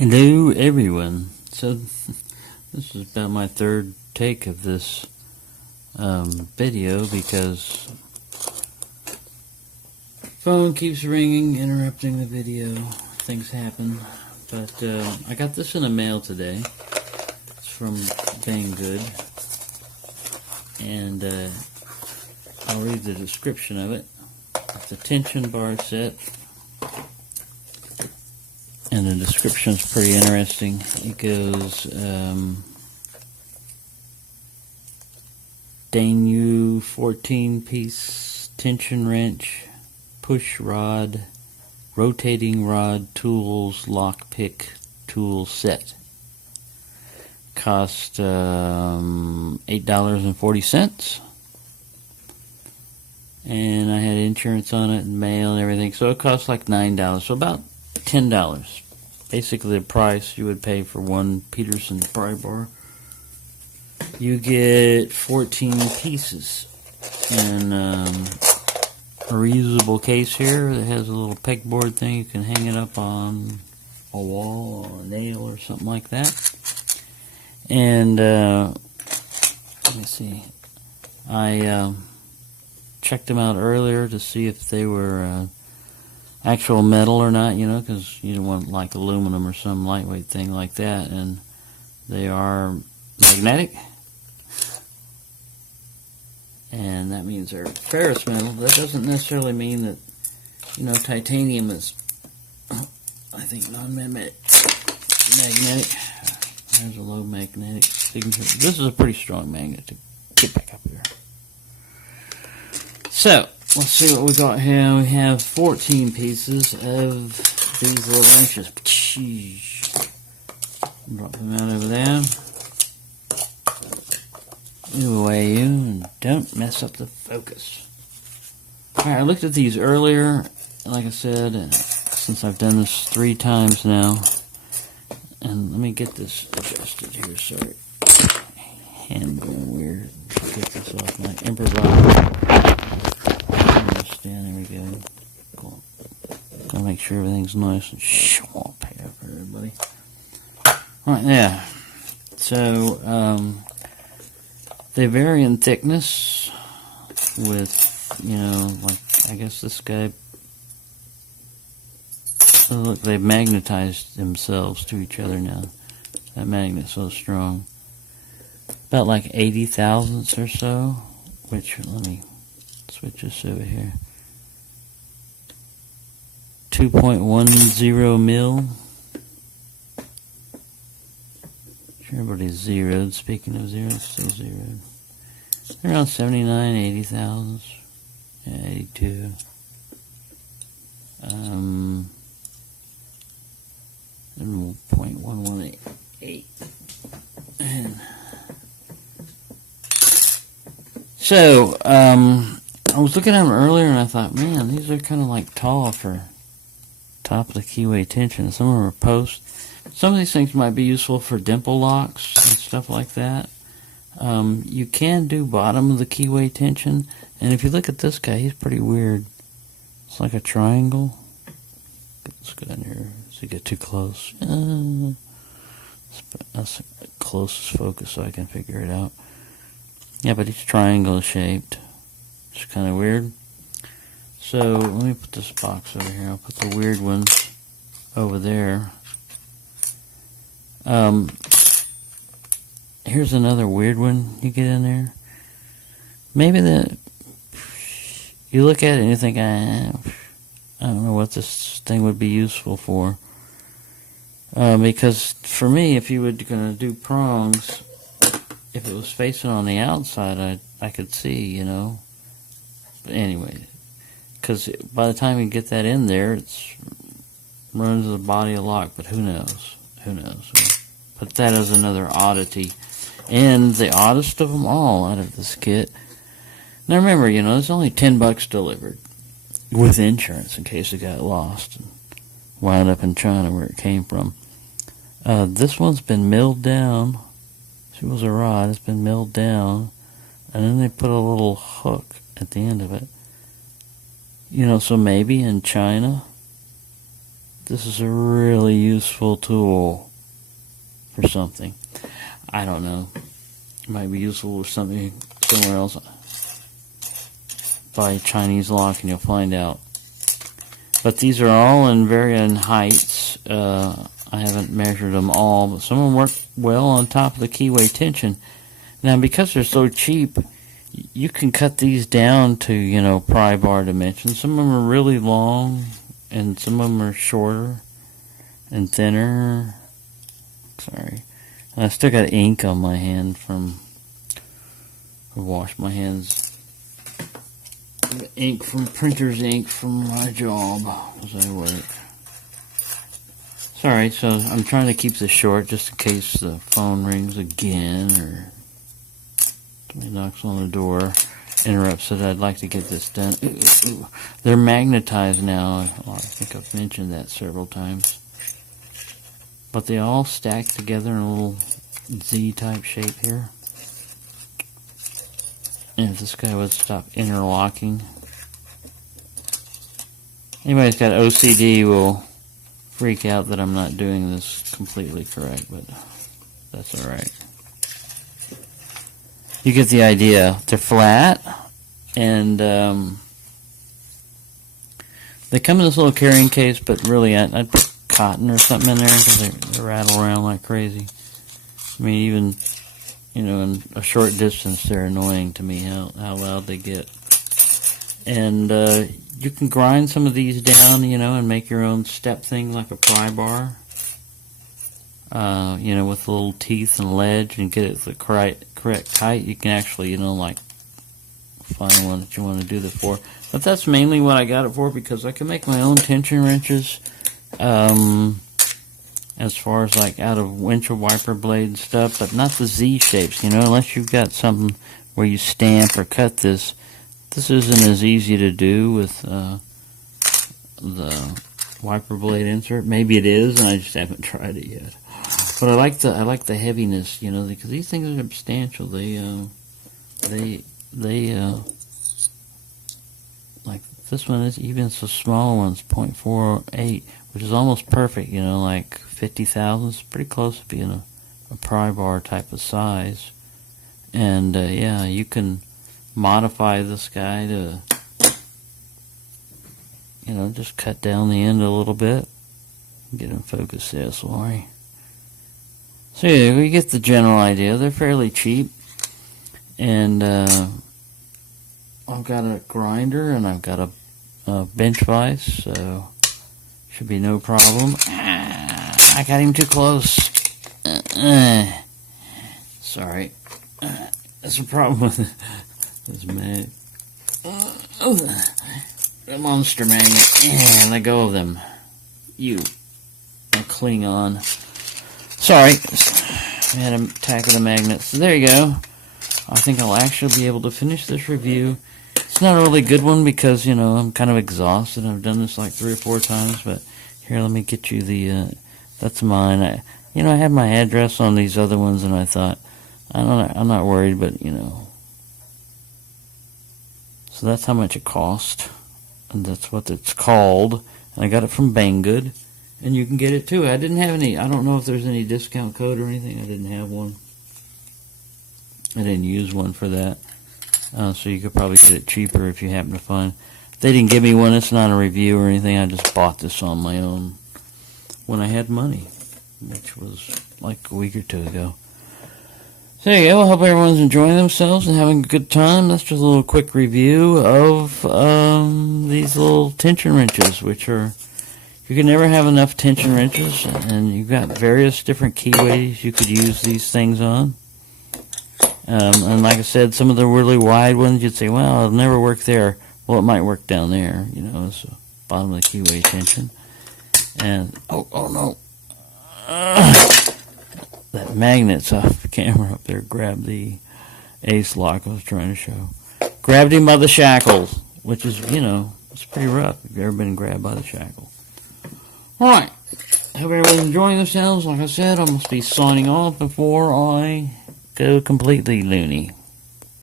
Hello everyone. So this is about my third take of this video because phone keeps ringing, interrupting the video. Things happen. But I got this in the mail today. It's from BangGood. And I'll read the description of it. It's a tension bar set. And the description is pretty interesting. It goes, Danu 14-piece tension wrench, push rod, rotating rod, tools, lockpick tool set. Cost $8.40. And I had insurance on it and mail and everything. So it cost like $9. So about $10. Basically the price you would pay for one Peterson pry bar. You get 14 pieces in a reusable case here that has a little pegboard thing. You can hang it up on a wall or a nail or something like that. And let me see. I checked them out earlier to see if they were actual metal or not, you know, because you don't want like aluminum or some lightweight thing like that. And they are magnetic, and that means they're ferrous metal. That doesn't necessarily mean that, you know, titanium is, I think, non-magnetic. There's a low magnetic signature. This is a pretty strong magnet to get back up here. So let's see what we got here. We have 14 pieces of these little wrenches. Drop them out over there. Move away, you, and don't mess up the focus. Alright, I looked at these earlier, like I said, since I've done this 3 times now. And let me get this adjusted here, sorry. Hand going weird. Get this off my improvise. Stand, there we go. Cool. Gotta make sure everything's nice and sharp here for everybody. Alright, yeah. So, they vary in thickness with, you know, like, I guess this guy, oh, look, they've magnetized themselves to each other now. That magnet's so strong. About like 80 thousandths or so, which, let me switch this over here. 2.10 mil. Everybody's zeroed. Speaking of zeros, still zeroed. Around 79, 80 thousandths. Yeah, 82. 0.118. So, I was looking at them earlier and I thought, man, these are kind of like tall for top of the keyway tension. Some of them are post. Some of these things might be useful for dimple locks and stuff like that. You can do bottom of the keyway tension, and if you look at this guy, he's pretty weird. It's like a triangle. Get this guy in here so you get too close. That's the closest focus so I can figure it out. Yeah, but he's triangle shaped. It's kind of weird. So let me put this box over here. I'll put the weird ones over there. Here's another weird one you get in there. Maybe you look at it and you think, I don't know what this thing would be useful for. Because for me, if you were going to do prongs, if it was facing on the outside, I could see, you know. But anyway, because by the time you get that in there, it's runs the body a lock. But who knows? Who knows? But that is another oddity, and the oddest of them all out of this kit. Now remember, you know, it's only $10 delivered with insurance in case it got lost and wound up in China where it came from. This one's been milled down. It was a rod. It's been milled down, and then they put a little hook at the end of it. You know, so maybe in China this is a really useful tool for something. I don't know. It might be useful for something somewhere else. Buy a Chinese lock and you'll find out. But these are all in varying heights. I haven't measured them all, but some of them work well on top of the keyway tension. Now, because they're so cheap, you can cut these down to, pry bar dimensions. Some of them are really long, and some of them are shorter and thinner. Sorry. I still got ink on my hand I washed my hands. Ink from printer's ink from my job as I work. Sorry, so I'm trying to keep this short just in case the phone rings again or somebody knocks on the door, interrupts it. I'd like to get this done. Ooh. They're magnetized now. Well, I think I've mentioned that several times. But they all stack together in a little Z-type shape here. And if this guy would stop interlocking. Anybody who's got OCD will freak out that I'm not doing this completely correct, but that's alright. You get the idea. They're flat, and they come in this little carrying case, but really I'd put cotton or something in there because they rattle around like crazy. I mean, even, in a short distance, they're annoying to me how loud they get. And you can grind some of these down, and make your own step thing like a pry bar. With little teeth and ledge, and get it the correct height. You can actually, find one that you want to do that for. But that's mainly what I got it for, because I can make my own tension wrenches. As far as like out of windshield wiper blade and stuff, but not the Z shapes, unless you've got something where you stamp or cut this. This isn't as easy to do with the wiper blade insert. Maybe it is, and I just haven't tried it yet. But I like the heaviness, because these things are substantial. They like this one is even so small one's 0.48, which is almost perfect. Like 50 thousandths, pretty close to being a pry bar type of size. And yeah, you can modify this guy to just cut down the end a little bit. Get him focused there, sorry. So yeah, we get the general idea. They're fairly cheap, and I've got a grinder and I've got a bench vise, so should be no problem. I got him too close. Sorry. That's a problem with this magnet. The monster magnet. Let go of them. You. I'll cling on. Sorry. I had an attack of the magnets. So there you go. I think I'll actually be able to finish this review. It's not a really good one because, I'm kind of exhausted. I've done this like 3 or 4 times, but here, let me get you the, that's mine. I had my address on these other ones, and I thought, I'm not worried, but, So that's how much it cost, and that's what it's called. And I got it from BangGood, and you can get it too. I didn't have any, I don't know if there's any discount code or anything. I didn't have one. I didn't use one for that. So you could probably get it cheaper if you happen to find. They didn't give me one. It's not a review or anything. I just bought this on my own when I had money, which was like a week or 2 ago. So there you go. I hope everyone's enjoying themselves and having a good time. That's just a little quick review of these little tension wrenches, which are, you can never have enough tension wrenches, and you've got various different keyways you could use these things on. And like I said, some of the really wide ones, you'd say, well, it'll never work there. Well, it might work down there, it's the bottom of the keyway tension. And, oh no. That magnet's off the camera up there. Grabbed the ace lock I was trying to show. Grabbed him by the shackles, which is, it's pretty rough if you've ever been grabbed by the shackle. Alright. Hope everyone's enjoying themselves. Like I said, I must be signing off before I go completely loony.